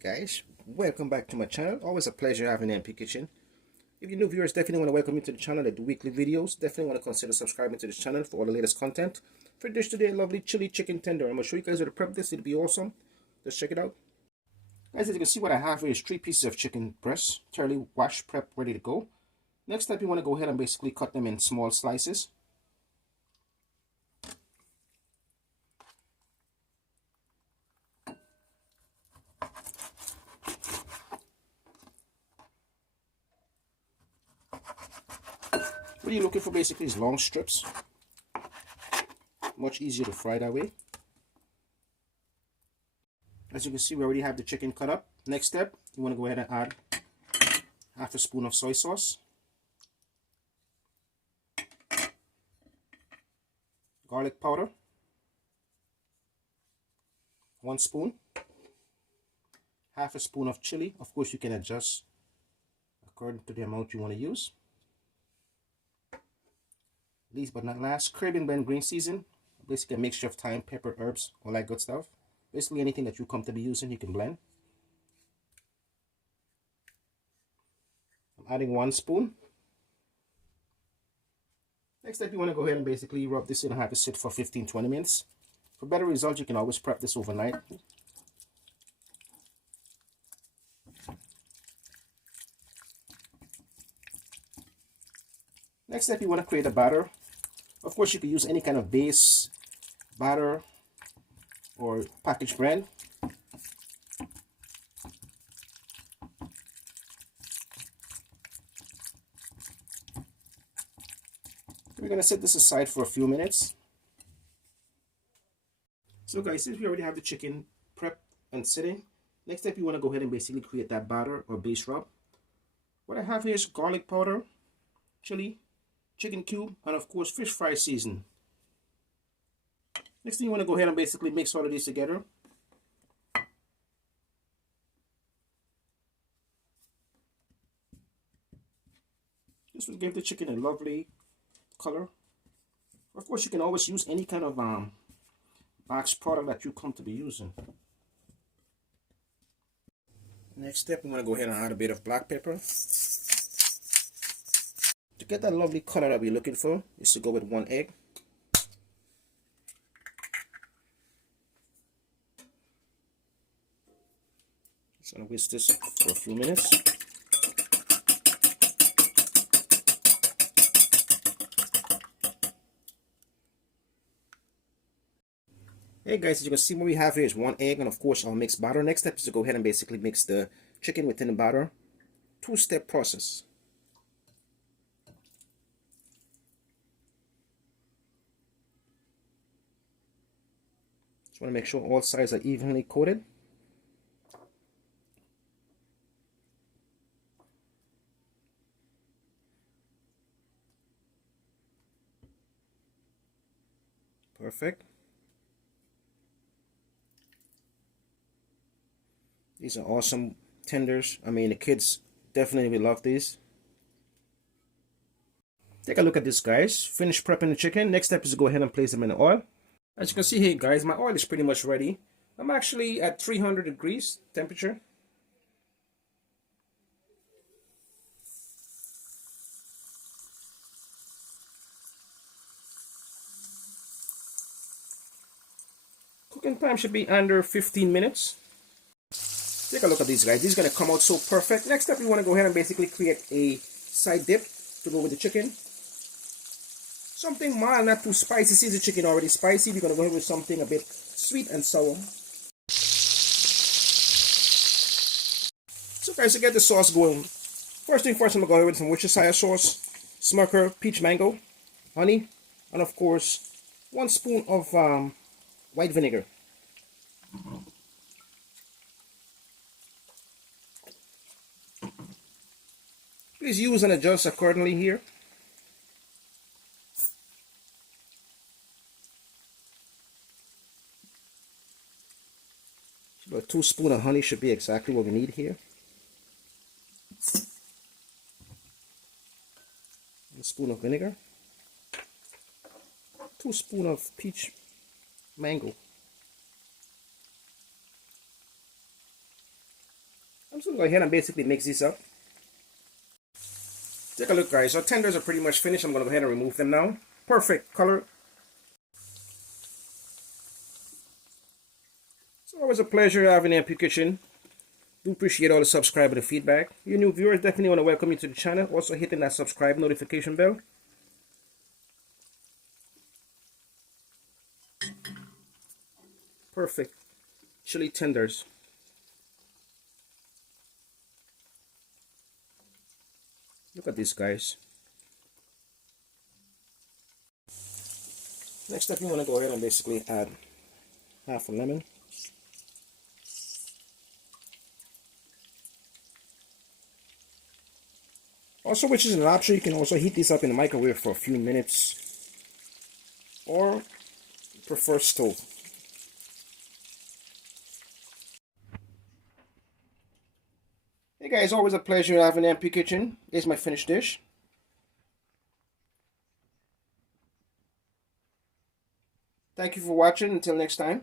Hey guys, welcome back to my channel. Always a pleasure having an MP Kitchen. If you're new viewers, definitely want to welcome you to the channel. I do weekly videos. Definitely want to consider subscribing to this channel for all the latest content. For dish today, lovely chili chicken tender. I'm going to show you guys how to prep this. It'll be awesome. Let's check it out. Guys, as you can see, what I have here is 3 pieces of chicken breast, thoroughly washed, prepped, ready to go. Next step, you want to go ahead and basically cut them in small slices. What you're looking for basically is long strips. Much easier to fry that way. As you can see, we already have the chicken cut up. Next step, you want to go ahead and add half a spoon of soy sauce, garlic powder, 1 spoon, half a spoon of chili. Of course, you can adjust according to the amount you want to use. Least but not last, Caribbean blend green season. Basically a mixture of thyme, pepper, herbs, all that good stuff. Basically anything that you come to be using, you can blend. I'm adding 1 spoon. Next step, you want to go ahead and basically rub this in and have it sit for 15-20 minutes. For better results, you can always prep this overnight. Next step, you want to create a batter. Of course, you can use any kind of base batter or packaged bread. We're going to set this aside for a few minutes. So guys, since we already have the chicken prepped and sitting, next step you want to go ahead and basically create that batter or base rub. What I have here is garlic powder, chili, chicken cube, and of course fish fry season. Next thing you want to go ahead and basically mix all of these together. This will give the chicken a lovely color. Of course, you can always use any kind of box product that you come to be using. Next step, we want to go ahead and add a bit of black pepper. To get that lovely color that we're looking for, is to go with 1 egg. Just gonna whisk this for a few minutes. Hey guys, as you can see, what we have here is 1 egg and of course our mixed batter. Next step is to go ahead and basically mix the chicken within the batter. 2-step process. Just want to make sure all sides are evenly coated. Perfect. These are awesome tenders. I mean, the kids definitely will love these. Take a look at this, guys. Finish prepping the chicken. Next step is to go ahead and place them in the oil. As you can see here, guys, my oil is pretty much ready. I'm actually at 300 degrees temperature. Cooking time should be under 15 minutes. Take a look at these, guys. These are going to come out so perfect. Next step, we want to go ahead and basically create a side dip to go with the chicken. Something mild, not too spicy. Since the chicken already spicy, we're going to go ahead with something a bit sweet and sour. So guys, to get the sauce going, first thing first, I'm going to go ahead with some Worcestershire sauce, Smirker, peach mango, honey, and of course, 1 spoon of white vinegar. Please use and adjust accordingly here. About 2 spoons of honey should be exactly what we need here. 1 spoon of vinegar. 2 spoons of peach mango. go ahead and basically mix this up. Take a look, guys. Our tenders are pretty much finished. I'm going to go ahead and remove them now. Perfect color. It's always a pleasure having you in MP Kitchen. Do appreciate all the subscriber and feedback. Your new viewers, definitely want to welcome you to the channel. Also hitting that subscribe notification bell. Perfect chili tenders. Look at this, guys. Next step, you want to go ahead and basically add half a lemon. Also, which is an option, you can also heat this up in the microwave for a few minutes, or prefer stove. Hey guys, always a pleasure having an MP Kitchen. Here's my finished dish. Thank you for watching. Until next time.